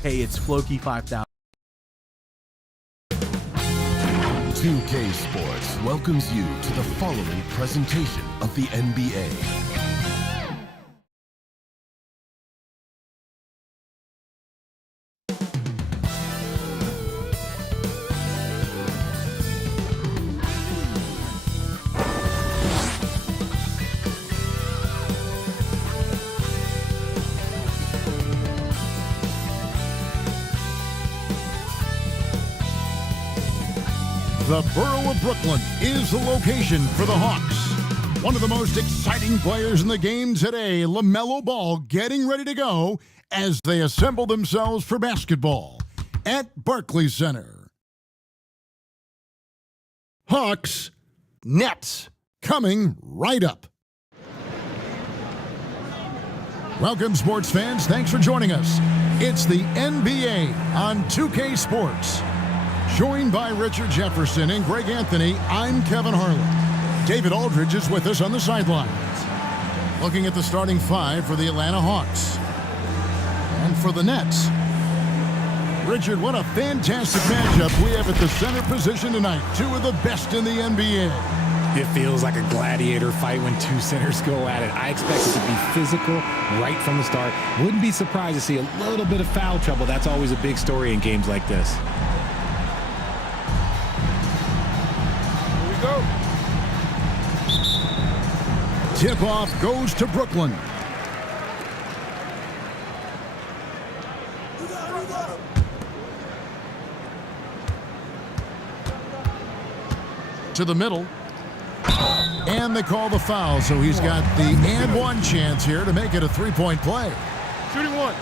Hey, it's Floki 5000. 2K Sports welcomes you to the following presentation of the NBA. The borough of Brooklyn is the location for the Hawks. One of the most exciting players in the game today, LaMelo Ball, getting ready to go as they assemble themselves for basketball at Barclays Center. Hawks, Nets, coming right up. Welcome, sports fans. Thanks for joining us. It's the NBA on 2K Sports. Joined by Richard Jefferson and Greg Anthony, I'm Kevin Harlan. David Aldridge is with us on the sidelines. Looking at the starting five for the Atlanta Hawks. And for the Nets. Richard, what a fantastic matchup we have at the center position tonight. Two of the best in the NBA. It feels like a gladiator fight when two centers go at it. I expect it to be physical right from the start. Wouldn't be surprised to see a little bit of foul trouble. That's always a big story in games like this. Go. Tip-off goes to Brooklyn. To the middle. And they call the foul, so he's got the and one chance here to make it a three-point play. Shooting one.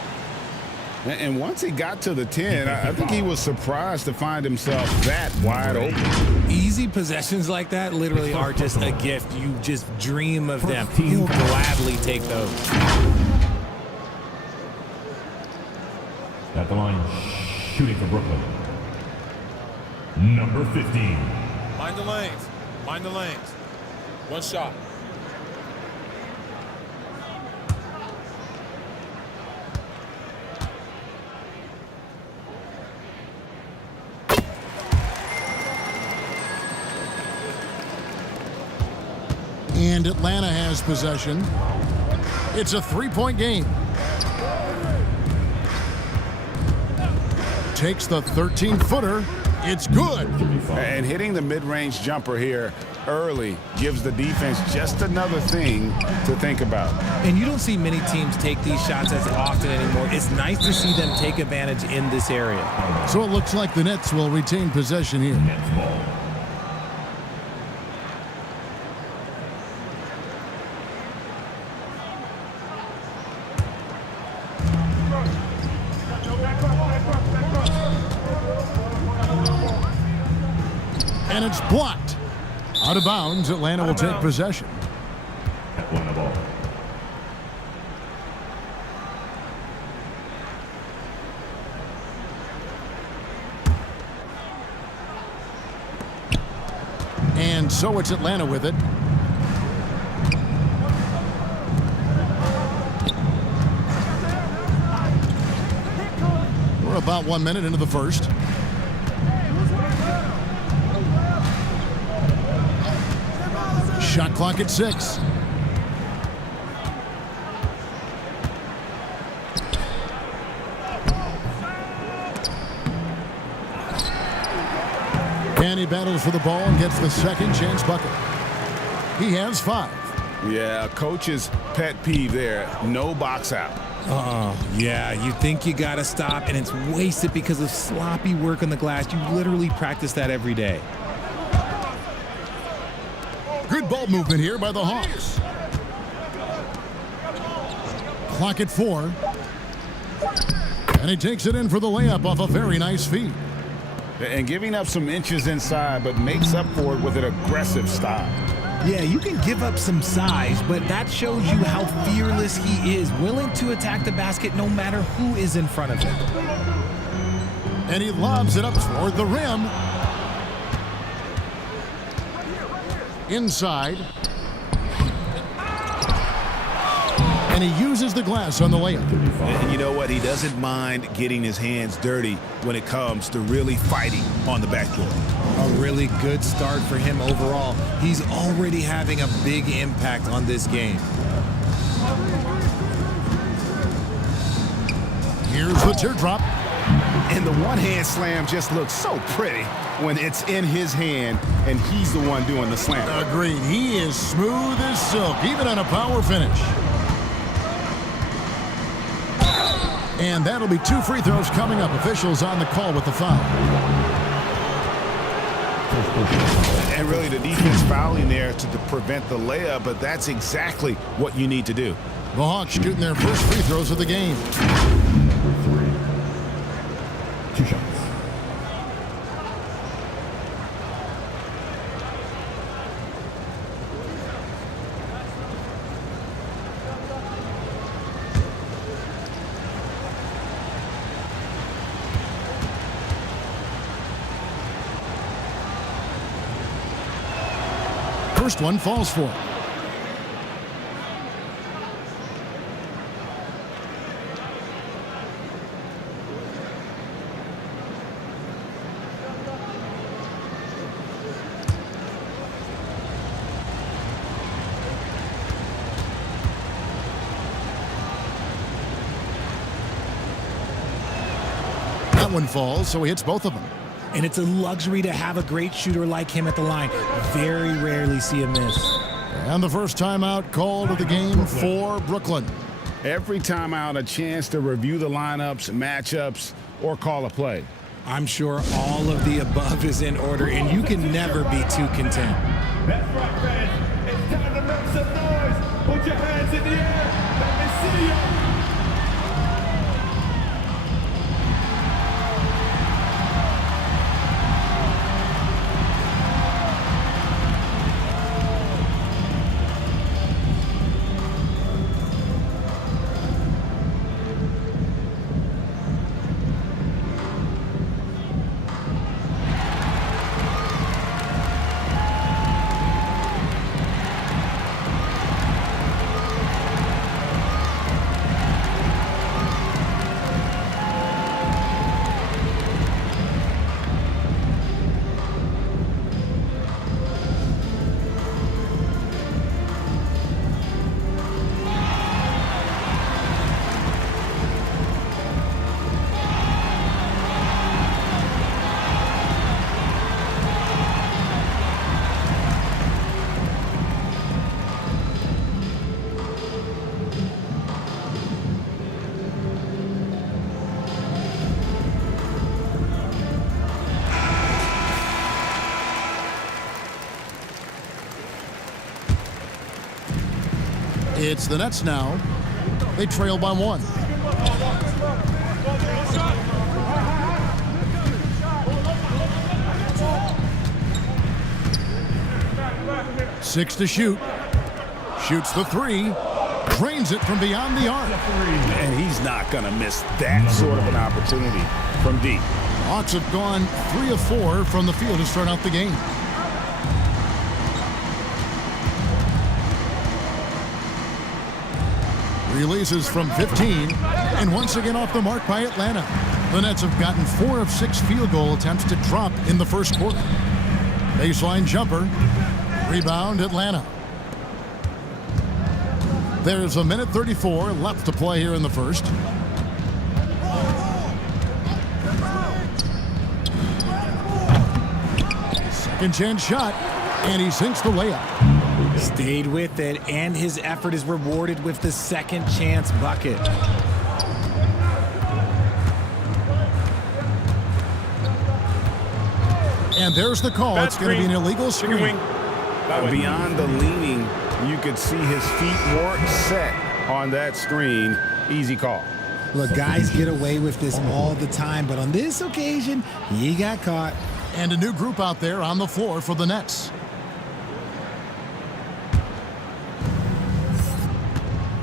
And once he got to the 10, I think he was surprised to find himself that wide open. Easy possessions like that literally are just a gift. You just dream of them. He'll gladly take those. At the line, shooting for Brooklyn. Number 15. Mind the lanes. Mind the lanes. One shot. And Atlanta has possession. It's a three-point game. Takes the 13-footer. It's good. And hitting the mid-range jumper here early gives the defense just another thing to think about. And you don't see many teams take these shots as often anymore. It's nice to see them take advantage in this area. So it looks like the Nets will retain possession here. Nets ball. And it's blocked. Out of bounds, Atlanta will take possession. Atlanta ball. And so it's Atlanta with it. We're about 1 minute into the first. Shot clock at 6. And he battles for the ball and gets the second chance bucket. He has 5. Yeah, coach's pet peeve there. No box out. Oh, yeah, you think you got to stop, and it's wasted because of sloppy work on the glass. You literally practice that every day. Good ball movement here by the Hawks. Clock at 4. And he takes it in for the layup off a very nice feed. And giving up some inches inside, but makes up for it with an aggressive style. Yeah, you can give up some size, but that shows you how fearless he is, willing to attack the basket no matter who is in front of him. And he lobs it up toward the rim. Inside. And he uses the glass on the layup. And you know what? He doesn't mind getting his hands dirty when it comes to really fighting on the backboard. A really good start for him overall. He's already having a big impact on this game. Here's the teardrop. And the one-hand slam just looks so pretty when it's in his hand and he's the one doing the slam. Agreed. He is smooth as silk, even on a power finish. And that'll be 2 free throws coming up. Officials on the call with the foul. And really the defense fouling there to prevent the layup, but that's exactly what you need to do. The Hawks shooting their first free throws of the game. 2 shots. First one falls for him. That one falls, so he hits both of them. And it's a luxury to have a great shooter like him at the line. Very rarely see a miss. And the first timeout called of the game for Brooklyn. Every timeout, a chance to review the lineups, matchups, or call a play. I'm sure all of the above is in order, and you can never be too content. That's right, fans. It's time to make some noise. Put your hands in the air. Let me see you. It's the Nets now. They trail by 1. Six to shoot. Shoots the 3. Drains it from beyond the arc. And he's not going to miss that sort of an opportunity from deep. Hawks have gone 3 of 4 from the field to start out the game. Releases from 15, and once again off the mark by Atlanta. The Nets have gotten 4 of 6 field goal attempts to drop in the first quarter. Baseline jumper. Rebound, Atlanta. There's a minute 34 left to play here in the first. Second chance shot, and he sinks the layup. Stayed with it, and his effort is rewarded with the second chance bucket. And there's the call. It's going to be an illegal screen. Beyond the leaning, you could see his feet weren't set on that screen. Easy call. Look, guys get away with this all the time, but on this occasion, he got caught. And a new group out there on the floor for the Nets.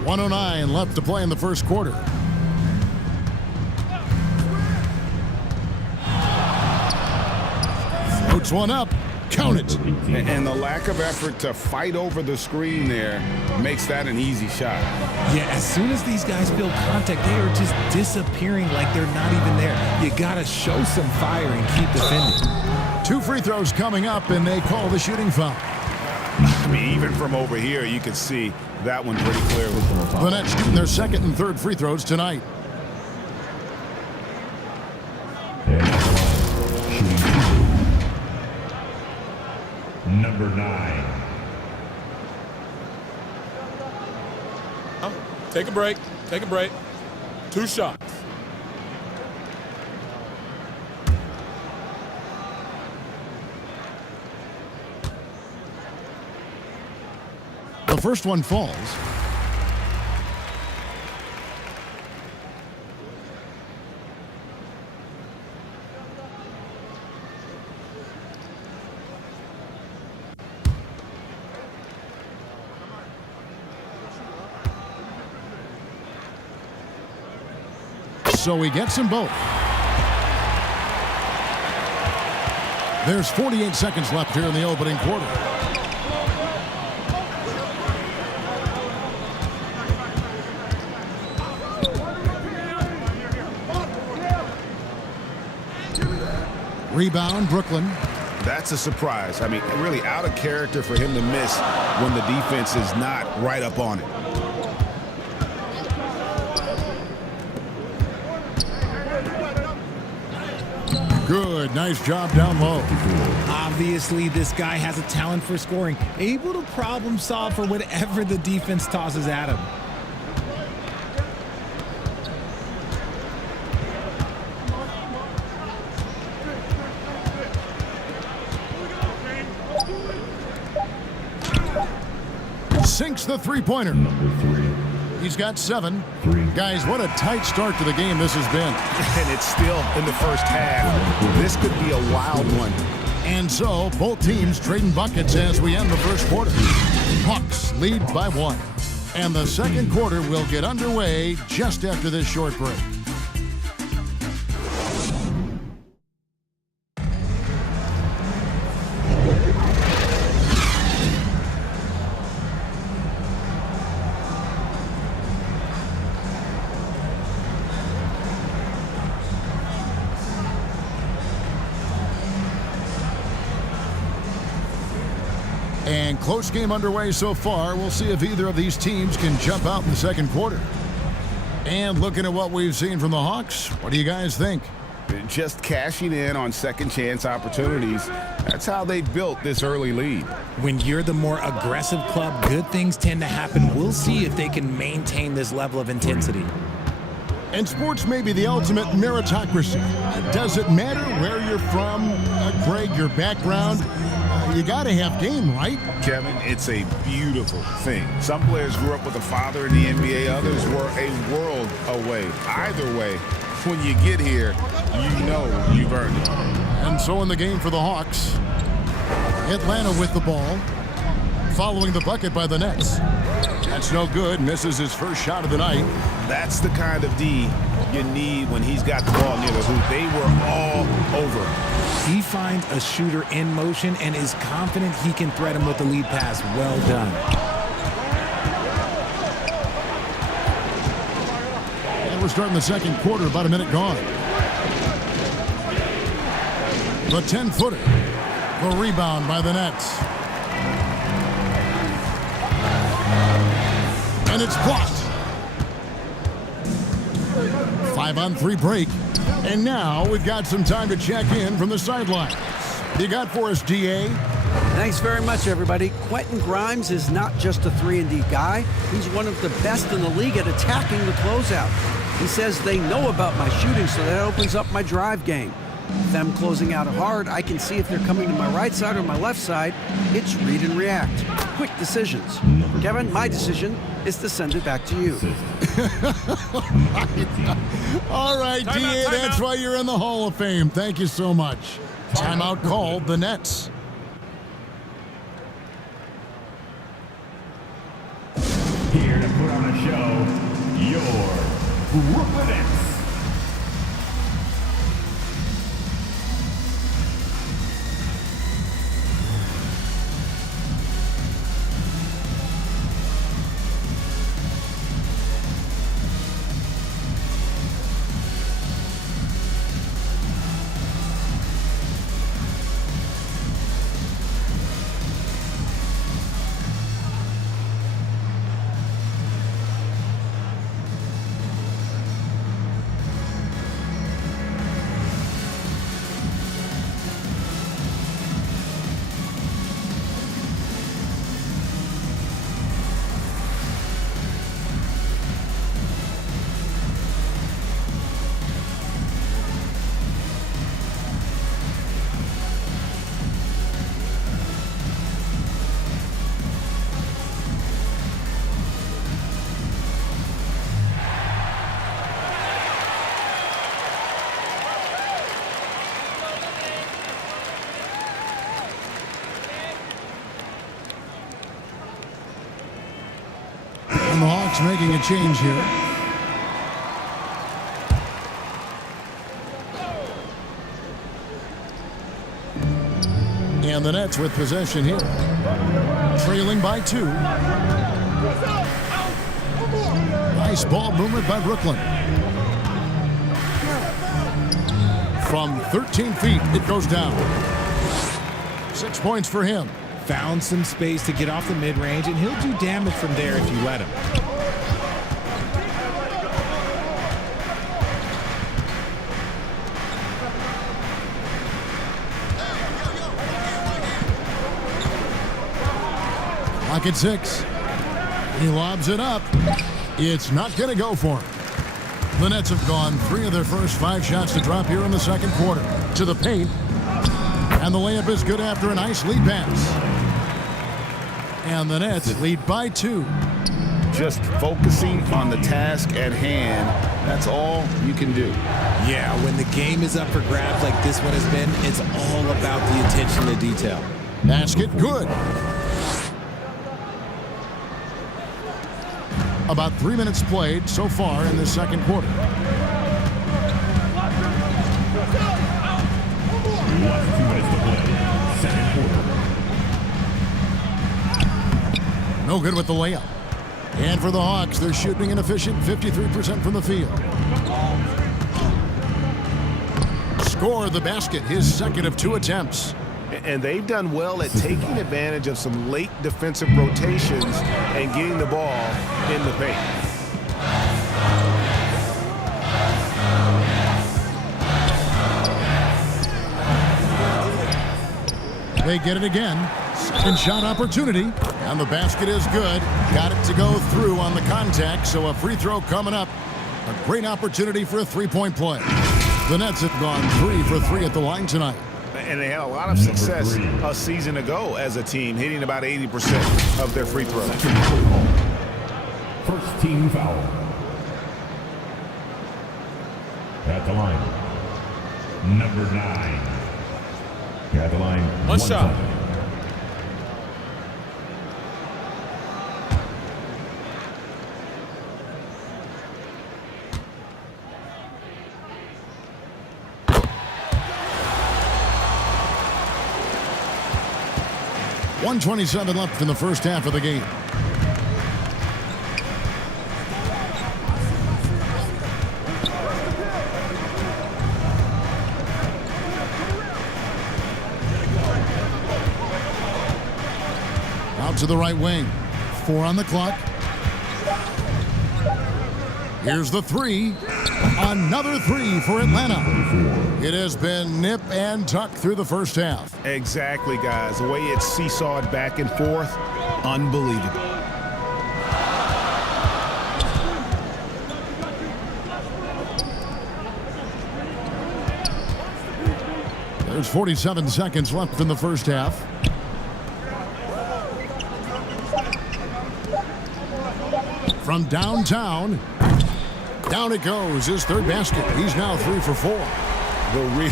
1:09 left to play in the first quarter. Floats one up. Count it. And the lack of effort to fight over the screen there makes that an easy shot. Yeah, as soon as these guys feel contact, they are just disappearing like they're not even there. You gotta show some fire and keep defending. 2 free throws coming up, and they call the shooting foul. I mean, even from over here, you can see that one pretty clearly. The Nets shooting their second and third free throws tonight. Shooting 2. Number 9. Take a break. Take a break. 2 shots. The first one falls. So he gets them both. There's 48 seconds left here in the opening quarter. Rebound, Brooklyn. That's a surprise. I mean, really out of character for him to miss when the defense is not right up on it. Good, nice job down low. Obviously, this guy has a talent for scoring, able to problem solve for whatever the defense tosses at him. Sinks the three-pointer. Number 3. He's got 7. Guys, what a tight start to the game this has been. And it's still in the first half. This could be a wild one. And so, both teams trading buckets as we end the first quarter. Hawks lead by 1. And the second quarter will get underway just after this short break. And close game underway so far. We'll see if either of these teams can jump out in the second quarter. And looking at what we've seen from the Hawks, what do you guys think? Just cashing in on second chance opportunities. That's how they built this early lead. When you're the more aggressive club, good things tend to happen. We'll see if they can maintain this level of intensity. And sports may be the ultimate meritocracy. Does it matter where you're from, Greg, your background? You got to have game, right? Kevin, it's a beautiful thing. Some players grew up with a father in the NBA. Others were a world away. Either way, when you get here, you know you've earned it. And so in the game for the Hawks, Atlanta with the ball, following the bucket by the Nets. That's no good. Misses his first shot of the night. That's the kind of D you need when he's got the ball near the hoop. They were all over him. He finds a shooter in motion and is confident he can thread him with the lead pass. Well done. And we're starting the second quarter, about a minute gone. The 10-footer. The rebound by the Nets. And it's blocked. 5-on-3 break. And now we've got some time to check in from the sideline. You got for us, DA? Thanks very much, everybody. Quentin Grimes is not just a 3-and-D guy. He's one of the best in the league at attacking the closeout. He says they know about my shooting, so that opens up my drive game. Them closing out hard, I can see if they're coming to my right side or my left side. It's read and react. Quick decisions. Kevin, my decision is to send it back to you. All right, DA, that's why you're in the Hall of Fame. Thank you so much. Timeout called, the Nets. Here to put on a show, your Brooklyn Nets. And the Hawks making a change here. And the Nets with possession here. Trailing by 2. Nice ball movement by Brooklyn. From 13 feet, it goes down. 6 points for him. Found some space to get off the mid-range, and he'll do damage from there if you let him. Lock at 6. He lobs it up. It's not going to go for him. The Nets have gone 3 of their first 5 shots to drop here in the second quarter. To the paint. And the layup is good after a nice lead pass. And the Nets lead by 2. Just focusing on the task at hand, that's all you can do. Yeah, when the game is up for grabs like this one has been, it's all about the attention to detail. Basket good. About 3 minutes played so far in the second quarter. Last 2 minutes to play. Second quarter. No good with the layup. And for the Hawks, they're shooting an efficient 53% from the field. Score the basket, his second of 2 attempts. And they've done well at taking advantage of some late defensive rotations and getting the ball in the paint. They get it again. Second shot opportunity. And the basket is good. Got it to go through on the contact, so a free throw coming up. A great opportunity for a 3-point play. The Nets have gone 3 for 3 at the line tonight. And they had a lot of success a season ago as a team, hitting about 80% of their free throws. First team foul. At the line. Number 9. At the line. One shot. .127 left in the first half of the game. Out to the right wing. 4 on the clock. Here's the 3. Another 3 for Atlanta. It has been nip and tuck through the first half. Exactly, guys. The way it's seesawed back and forth, unbelievable. There's 47 seconds left in the first half. From downtown, down it goes. His third basket. He's now 3 for 4. The real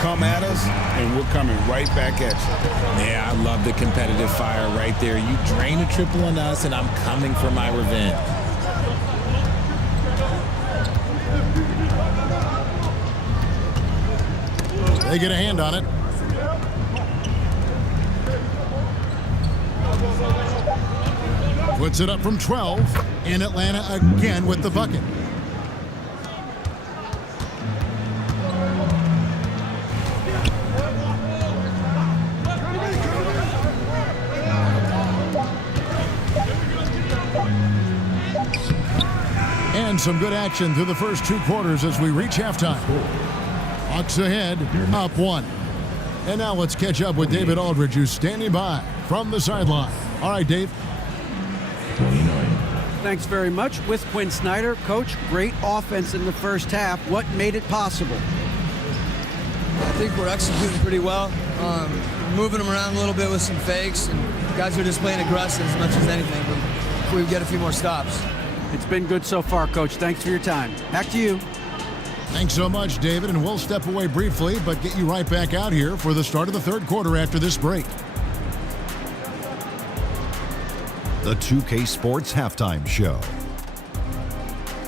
come at us, and we're coming right back at you. Yeah, I love the competitive fire right there. You drain a triple on us, and I'm coming for my revenge. They get a hand on it. Puts it up from 12, and Atlanta again with the bucket. And some good action through the first 2 quarters as we reach halftime. Hawks ahead, up 1. And now let's catch up with David Aldridge, who's standing by from the sideline. All right, Dave. 29. Thanks very much. With Quinn Snyder, Coach, great offense in the first half. What made it possible? I think we're executing pretty well. Moving them around a little bit with some fakes, and guys are just playing aggressive as much as anything. But if we get a few more stops. It's been good so far, Coach. Thanks for your time. Back to you. Thanks so much, David, and we'll step away briefly, but get you right back out here for the start of the third quarter after this break. the 2K Sports Halftime Show.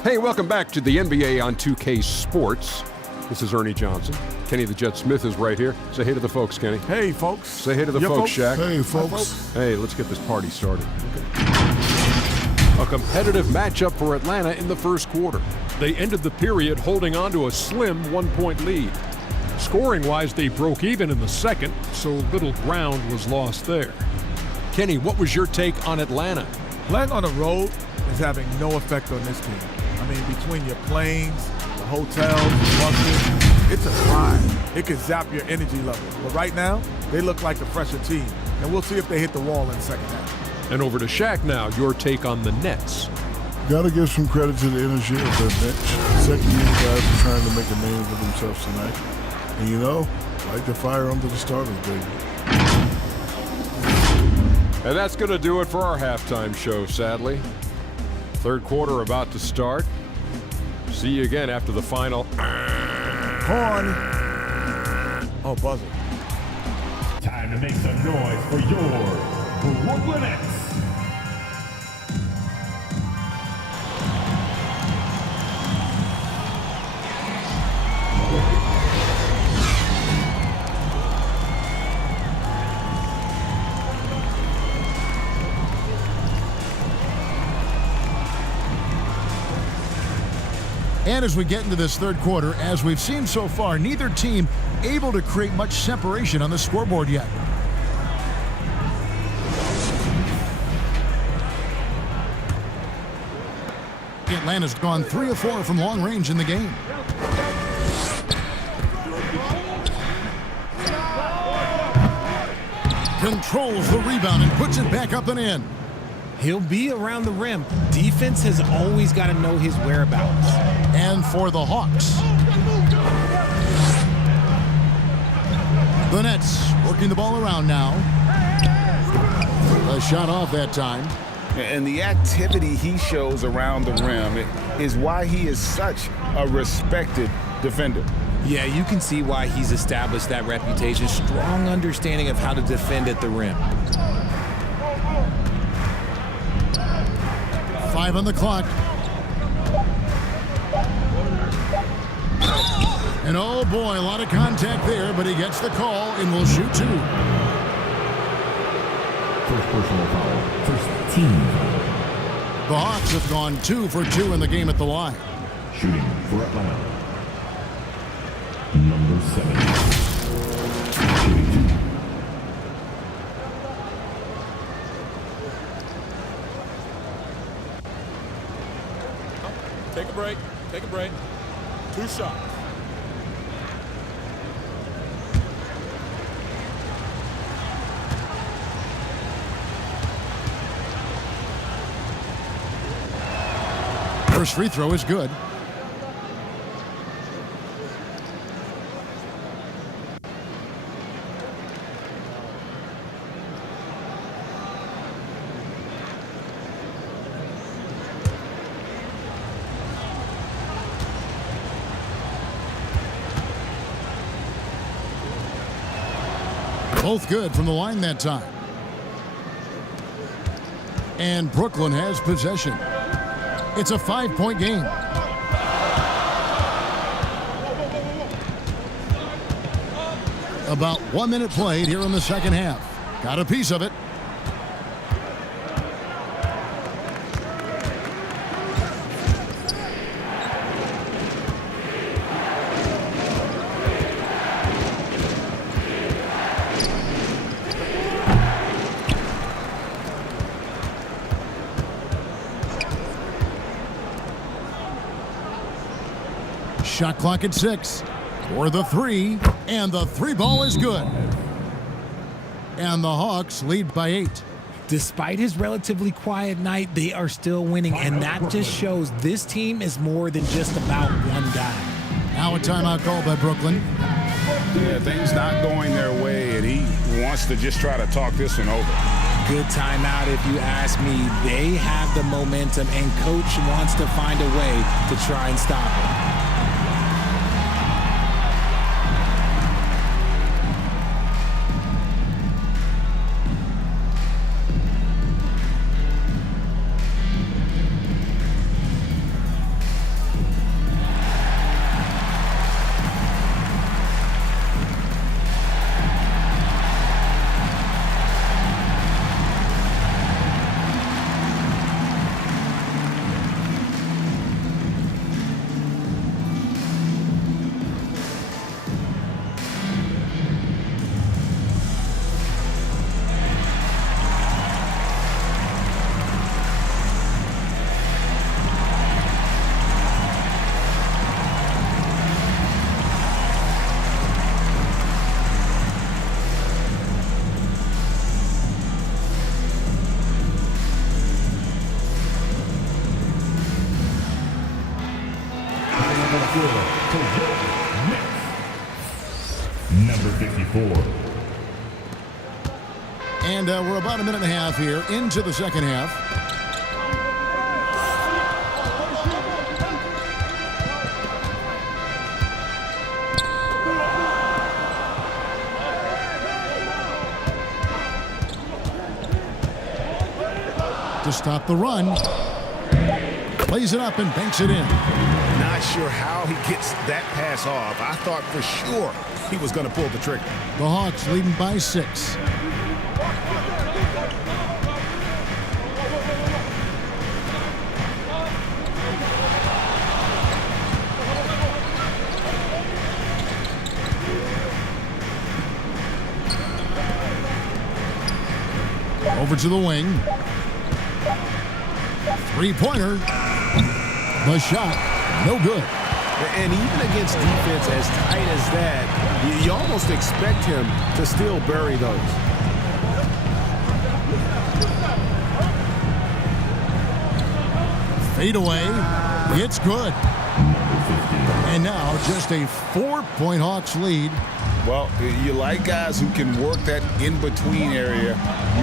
Hey, welcome back to the NBA on 2K Sports. This is Ernie Johnson. Kenny the Jet Smith is right here. Say hey to the folks, Kenny. Hey, folks. Say hey to the folks, Shaq. Hey, folks. Hey, let's get this party started. Okay. A competitive matchup for Atlanta in the first quarter. They ended the period holding on to a slim 1-point lead. Scoring-wise, they broke even in the second, so little ground was lost there. Kenny, what was your take on Atlanta? Playing on the road is having no effect on this team. I mean, between your planes, the hotels, the buses, it's a grind. It can zap your energy level. But right now, they look like a fresher team, and we'll see if they hit the wall in the second half. And over to Shaq now, your take on the Nets. Got to give some credit to the energy of their bench. Second-year guys are trying to make a name for themselves tonight. And you know, light the fire under the starters, baby. And that's going to do it for our halftime show, sadly. Third quarter about to start. See you again after the final. Horn. Oh, buzzer. Time to make some noise for your Brooklyn Nets. And as we get into this third quarter, as we've seen so far, neither team able to create much separation on the scoreboard yet. Atlanta's gone 3 of 4 from long range in the game. Controls the rebound and puts it back up and in. He'll be around the rim. Defense has always got to know his whereabouts. And for the Hawks, the Nets working the ball around now. A shot off that time. And the activity he shows around the rim is why he is such a respected defender. Yeah, you can see why he's established that reputation. Strong understanding of how to defend at the rim. 5 on the clock. And oh boy, a lot of contact there, but he gets the call and will shoot 2. First personal foul. First team foul. The Hawks have gone 2 for 2 in the game at the line. Shooting for Atlanta. Number 7. Shooting 2. Take a break. Take a break. 2 shots. First free throw is good. Both good from the line that time. And Brooklyn has possession. It's a 5-point game. About 1 minute played here in the second half. Got a piece of it. Shot clock at 6 for the 3, and the 3 ball is good. And the Hawks lead by 8. Despite his relatively quiet night, they are still winning, and that just shows this team is more than just about one guy. Now a timeout call by Brooklyn. Yeah, things not going their way, and he wants to just try to talk this one over. Good timeout if you ask me. They have the momentum, and coach wants to find a way to try and stop it. number 54. And we're about a minute and a half here into the second half. To stop the run. Plays it up and banks it in. Not sure how he gets that pass off. I thought for sure he was going to pull the trigger. The Hawks leading by 6. Over to the wing. Three-pointer. The shot, no good. And even against defense as tight as that, you almost expect him to still bury those. Fade away. It's good. And now just a 4-point Hawks lead. Well, you like guys who can work that in-between area,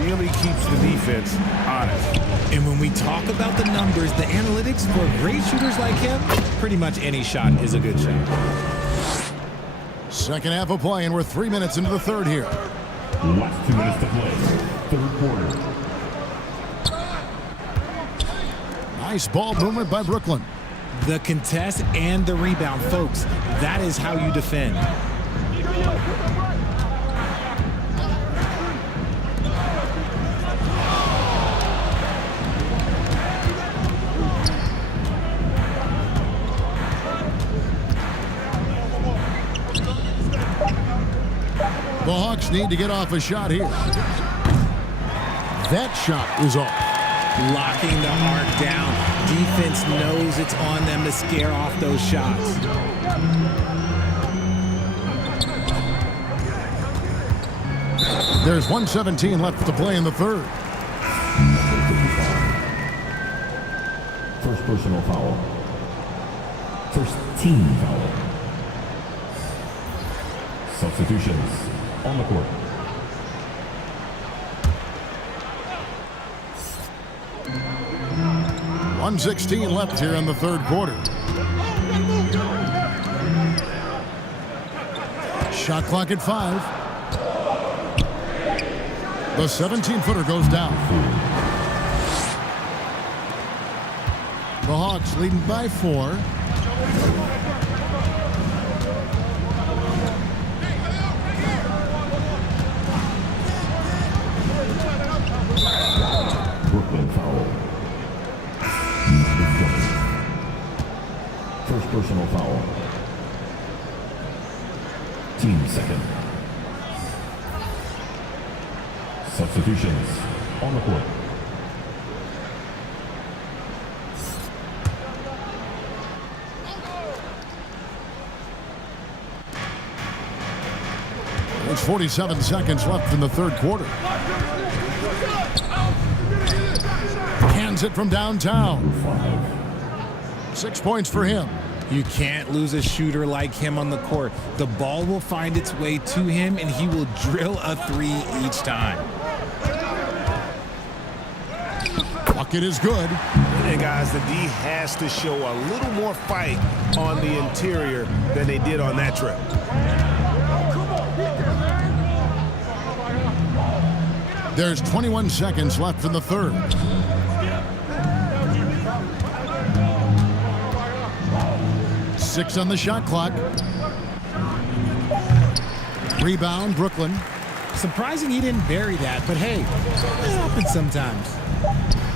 really keeps the defense honest. And when we talk about the numbers, the analytics for great shooters like him, pretty much any shot is a good shot. Second half of play, and we're 3 minutes into the third here. Last 2 minutes to play. Third quarter. Nice ball movement by Brooklyn. The contest and the rebound, folks. That is how you defend. The Hawks need to get off a shot here. That shot is off. Locking the arc down. Defense knows it's on them to scare off those shots. There's 1:17 left to play in the third. First personal foul. First team foul. Substitutions on the court. .116 left here in the third quarter. Shot clock at 5. The 17-footer goes down. The Hawks leading by 4. Brooklyn foul. First personal foul. Team second. Substitutions on the court. There's 47 seconds left in the third quarter. Hands it from downtown. 6 points for him. You can't lose a shooter like him on the court. The ball will find its way to him, and he will drill a 3 each time. Bucket is good. And guys, the D has to show a little more fight on the interior than they did on that trip. There's 21 seconds left in the third. Six on the shot clock. Rebound, Brooklyn. Surprising he didn't bury that, but hey, it happens sometimes.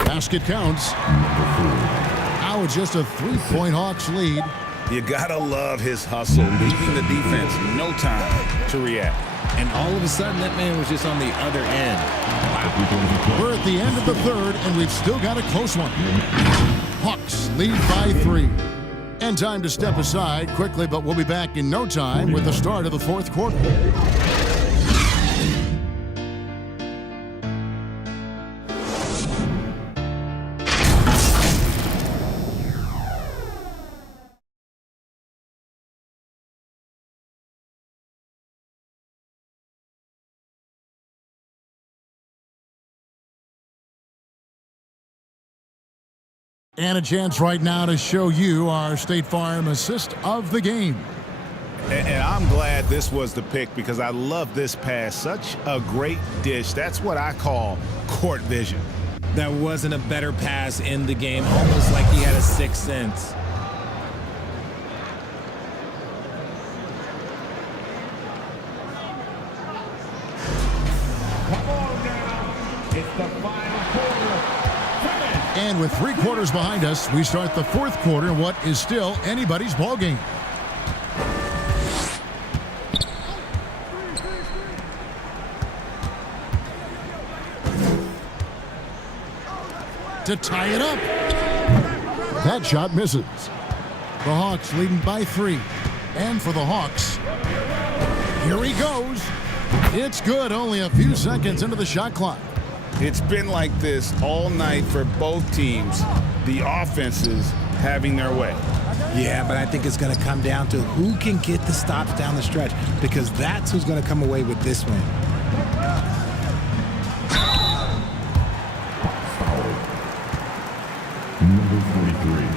Basket counts. Now it's just a 3-point Hawks lead. You gotta love his hustle, leaving the defense no time to react. And all of a sudden, that man was just on the other end. Wow. We're at the end of the third, and we've still got a close one. Hawks lead by 3. And time to step aside quickly, but we'll be back in no time with the start of the fourth quarter. And a chance right now to show you our State Farm assist of the game. And I'm glad this was the pick because I love this pass. Such a great dish. That's what I call court vision. That wasn't a better pass in the game, almost like he had a sixth sense. Come on now. It's the final quarter. And with 3 quarters behind us, we start the 4th quarter in what is still anybody's ball game. To tie it up. That shot misses. The Hawks leading by 3. And for the Hawks, here he goes. It's good, only a few seconds into the shot clock. It's been like this all night for both teams. The offenses having their way. Yeah, but I think it's going to come down to who can get the stops down the stretch, because that's who's going to come away with this win. Number 43.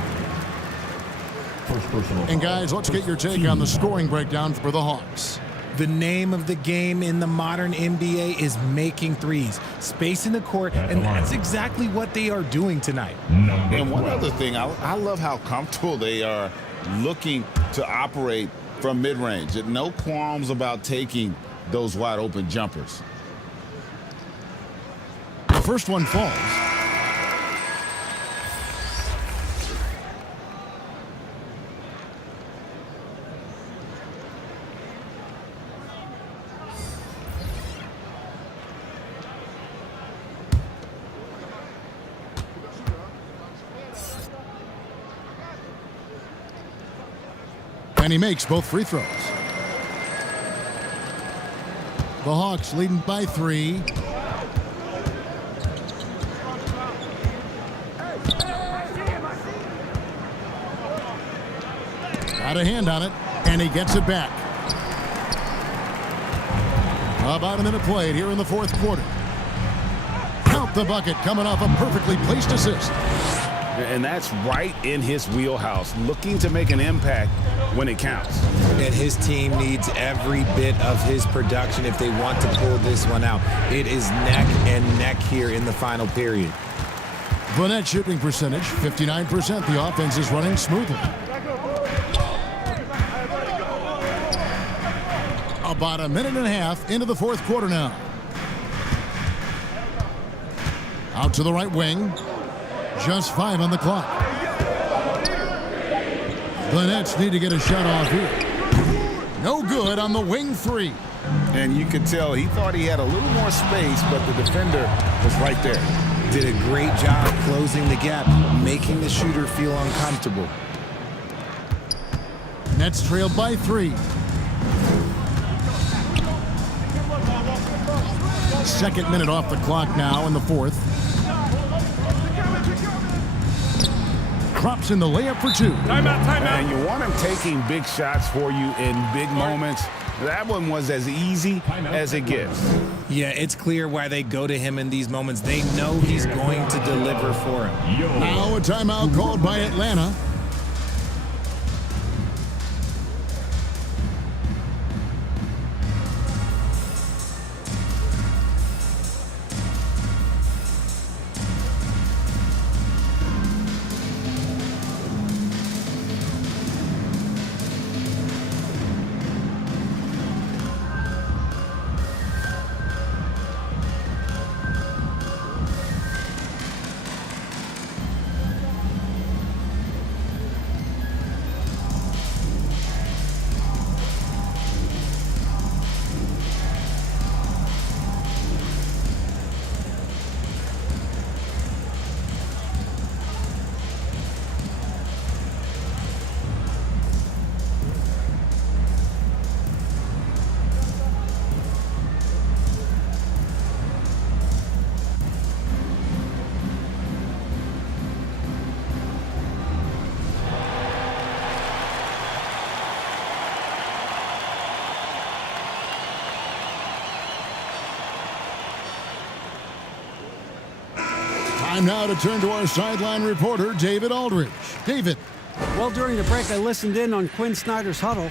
First personal. And guys, let's get your take on the scoring breakdown for the Hawks. The name of the game in the modern NBA is making threes, spacing the court, and that's exactly what they are doing tonight. And one other thing, I love how comfortable they are looking to operate from mid-range. No qualms about taking those wide open jumpers. The first one falls. And he makes both free throws. The Hawks leading by 3. Got a hand on it, and he gets it back. About a minute played here in the 4th quarter. Count the bucket coming off a perfectly placed assist. And that's right in his wheelhouse, looking to make an impact when it counts. And his team needs every bit of his production if they want to pull this one out. It is neck and neck here in the final period. The net shooting percentage, 59%. The offense is running smoothly. About a minute and a half into the 4th quarter now. Out to the right wing. Just 5 on the clock. The Nets need to get a shot off here. No good on the wing 3. And you could tell he thought he had a little more space, but the defender was right there. Did a great job closing the gap, making the shooter feel uncomfortable. Nets trailed by 3. 2nd minute off the clock now in the 4th. Drops in the layup for 2. Timeout, timeout. And you want him taking big shots for you in big moments. That one was as easy as it gets. Yeah, it's clear why they go to him in these moments. They know he's going to deliver for him. Now a timeout called by Atlanta. Time now to turn to our sideline reporter, David Aldridge. David. Well, during the break, I listened in on Quinn Snyder's huddle.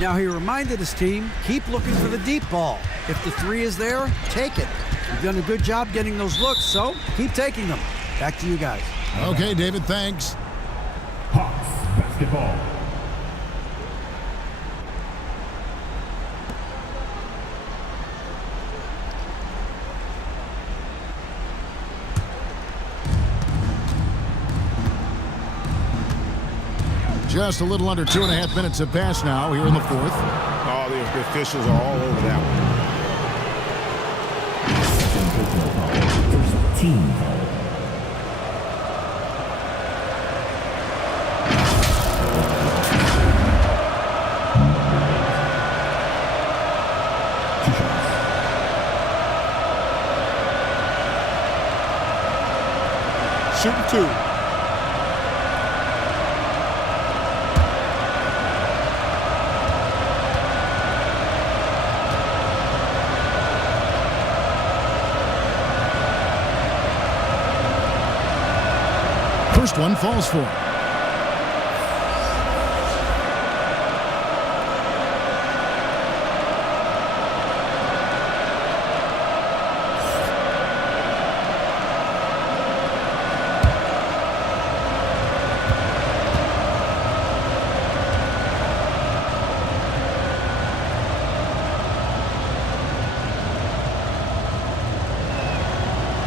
Now, he reminded his team, keep looking for the deep ball. If the three is there, take it. You've done a good job getting those looks, so keep taking them. Back to you guys. Okay, David, thanks. Hawks basketball. Just a little under 2.5 minutes have passed now here in the fourth. Oh, the officials are all over that one. First team foul. Shooting two. First one falls for him.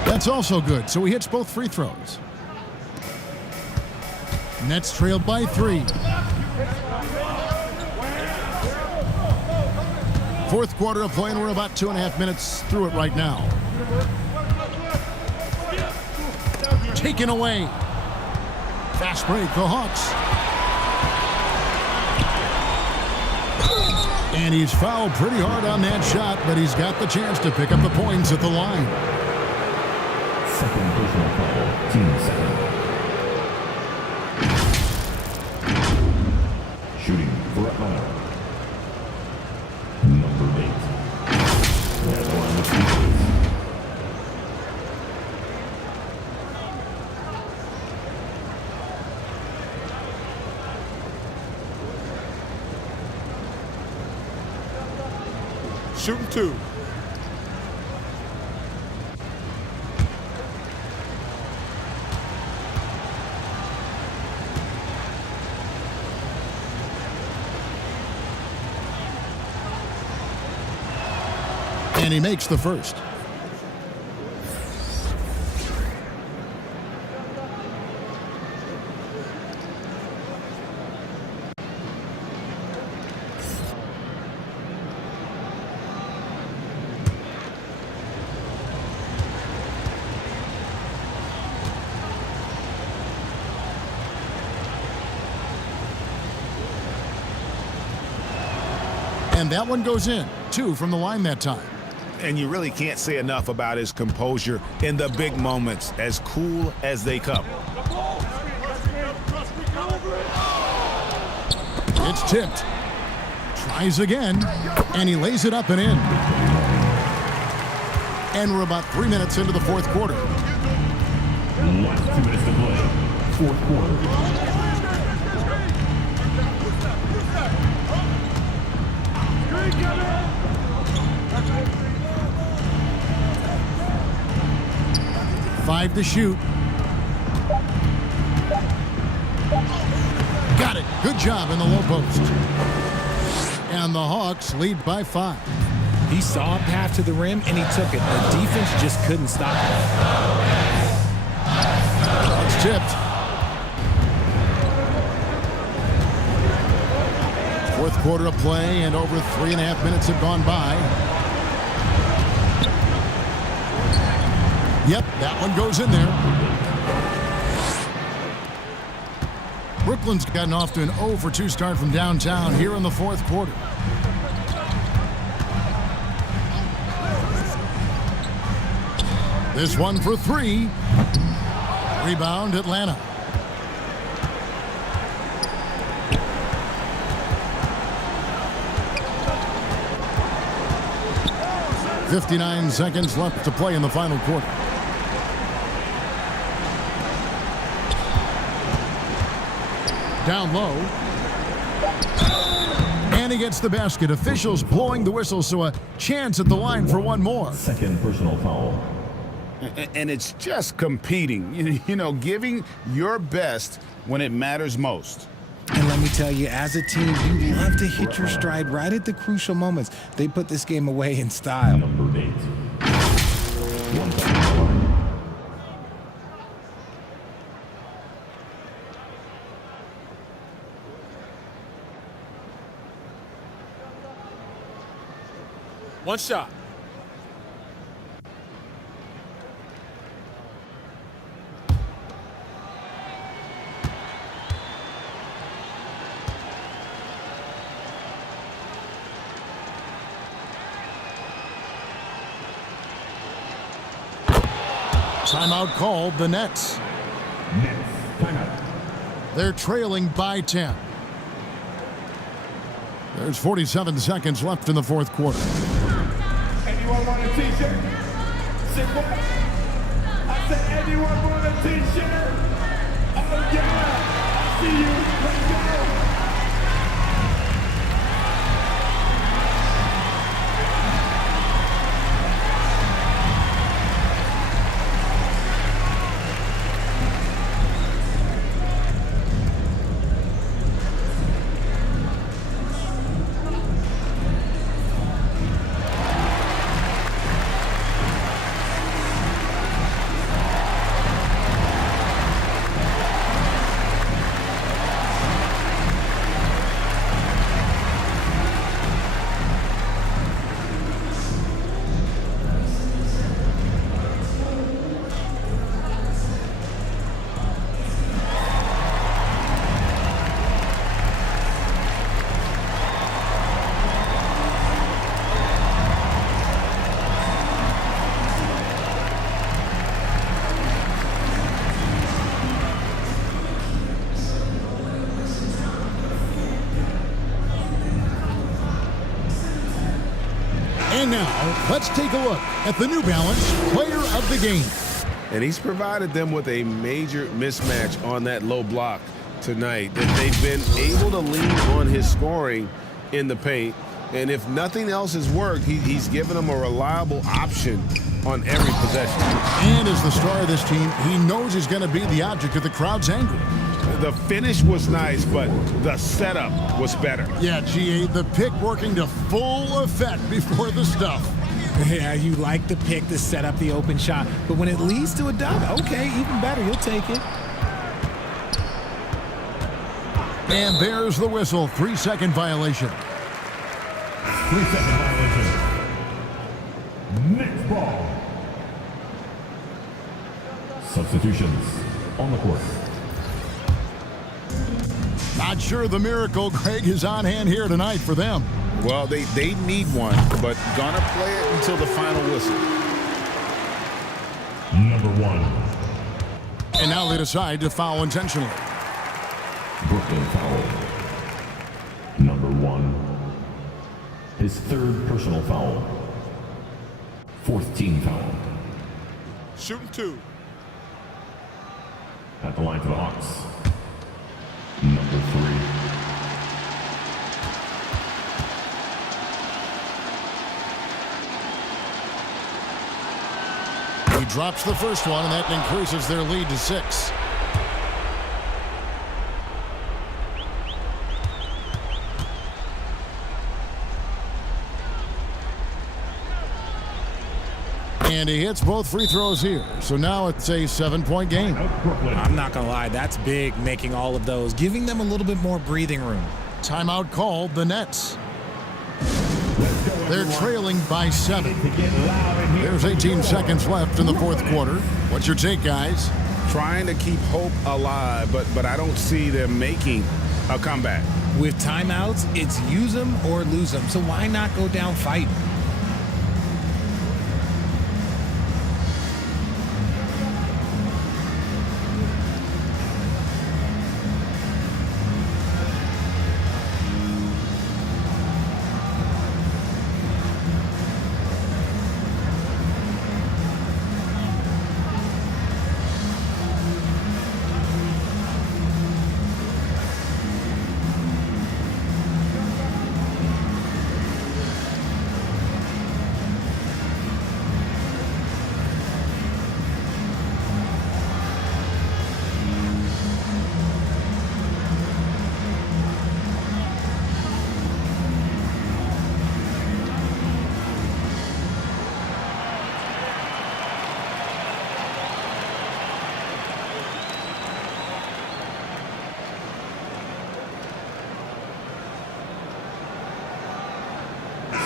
That's also good, so he hits both free throws. Nets trailed by 3. Fourth quarter of play, and we're about 2.5 minutes through it right now. Taken away. Fast break, the Hawks. And he's fouled pretty hard on that shot, but he's got the chance to pick up the points at the line. Second personal foul, team second. Shooting for Atlanta. Number 8. That one with 2 points. Shooting two. And he makes the first. And that one goes in. 2 from the line that time. And you really can't say enough about his composure in the big moments, as cool as they come. It's tipped. Tries again, and he lays it up and in. And we're about 3 minutes into the fourth quarter. Last 2 minutes to play. Fourth quarter. 5 to shoot. Got it. Good job in the low post. And the Hawks lead by 5. He saw a path to the rim, and he took it. The defense just couldn't stop him. It's tipped. Fourth quarter of play, and over 3.5 minutes have gone by. Yep, that one goes in there. Brooklyn's gotten off to an 0 for 2 start from downtown here in the fourth quarter. This one for 3. Rebound, Atlanta. .59 seconds left to play in the final quarter. Down low. And he gets the basket. Officials blowing the whistle, so a chance at the line for one more. Second personal foul. And it's just competing, you know, giving your best when it matters most. And let me tell you, as a team, you love to hit your stride right at the crucial moments. They put this game away in style. Number 8. 1 foul line. One shot. Timeout called, the Nets. Nets, timeout. They're trailing by 10. There's 47 seconds left in the fourth quarter. Anyone want a t-shirt? Say what? I said, anyone want a t-shirt? Oh yeah! I see you. Let's go. And now, let's take a look at the New Balance Player of the Game. And he's provided them with a major mismatch on that low block tonight. That they've been able to lean on his scoring in the paint. And if nothing else has worked, he's given them a reliable option on every possession. And as the star of this team, he knows he's going to be the object of the crowd's anger. The finish was nice, but the setup was better. Yeah, GA, the pick working to full effect before the stuff. Yeah, you like the pick to set up the open shot, but when it leads to a dunk, okay, even better, you'll take it. And there's the whistle, 3-second violation. 3-second violation. Next ball. Substitutions on the court. Not sure the miracle, Greg, is on hand here tonight for them. Well, they need one, but gonna play it until the final whistle. Number 1. And now they decide to foul intentionally. Brooklyn foul. Number 1. His third personal foul. 4th team foul. Shooting 2. At the line for the Hawks. Number 3. He drops the first one, and that increases their lead to 6. And he hits both free throws here. So now it's a 7-point game. I'm not going to lie, that's big, making all of those, giving them a little bit more breathing room. Timeout called, the Nets. They're trailing by 7. There's 18 seconds left in the fourth quarter. What's your take, guys? Trying to keep hope alive, but I don't see them making a comeback. With timeouts, it's use them or lose them. So why not go down fighting?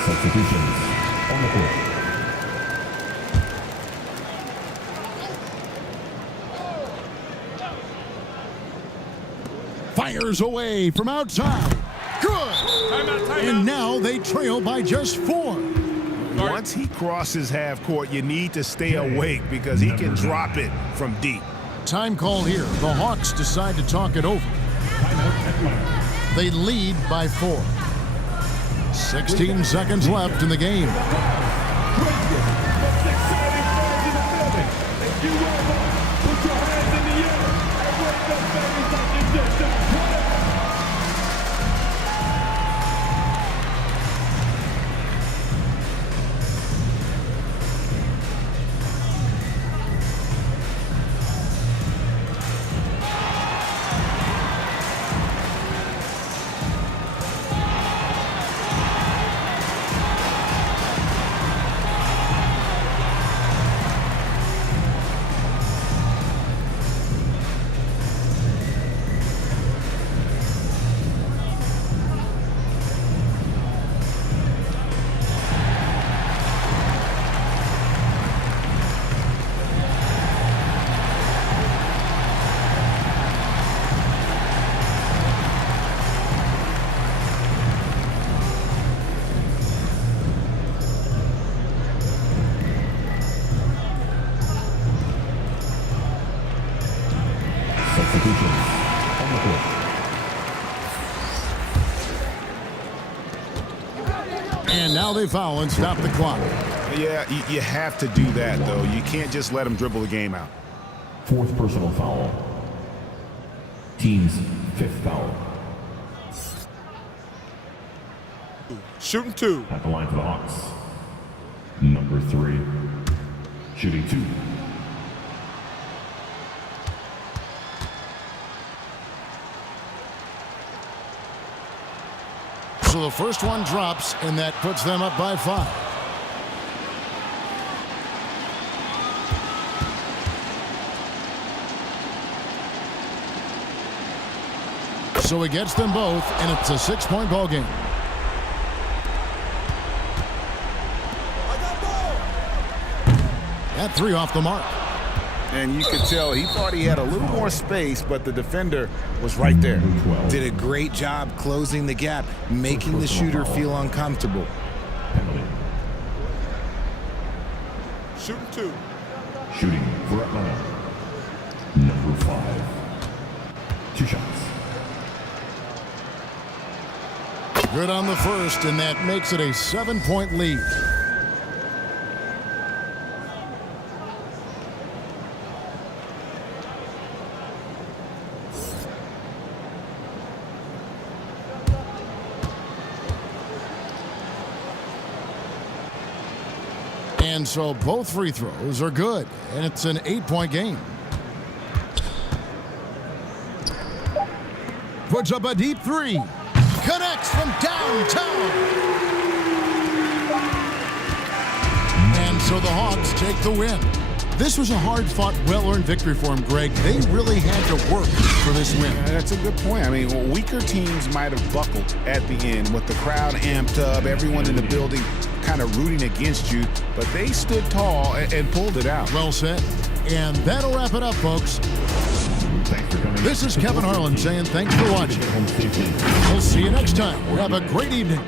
Substitutions on the court. Fires away from outside. Good. And now they trail by just 4. Once he crosses half court, you need to stay awake because he can drop it from deep. Time call here. The Hawks decide to talk it over. They lead by 4. 16 seconds left in the game. And now they foul and stop the clock. Yeah, you have to do that, though. You can't just let them dribble the game out. 4th personal foul. Team's 5th foul. Shooting 2. At the line for the Hawks. Number 3. Shooting 2. So the first one drops, and that puts them up by 5. So he gets them both, and it's a 6-point ball game. That 3 off the mark. And you could tell he thought he had a little more space, but the defender was right there. Did a great job closing the gap, making the shooter feel uncomfortable. Shooting 2. Shooting for Atlanta. Number 5. 2 shots. Good on the first, and that makes it a 7-point lead. And so both free throws are good, and it's an 8-point game. Puts up a deep 3. Connects from downtown. And so the Hawks take the win. This was a hard-fought, well-earned victory for them, Greg. They really had to work for this win. Yeah, that's a good point. I mean, weaker teams might have buckled at the end with the crowd amped up, everyone in the building kind of rooting against you, but they stood tall and pulled it out. Well said. And that'll wrap it up, folks. This is Kevin Harlan saying thanks for watching. We'll see you next time. Have a great evening.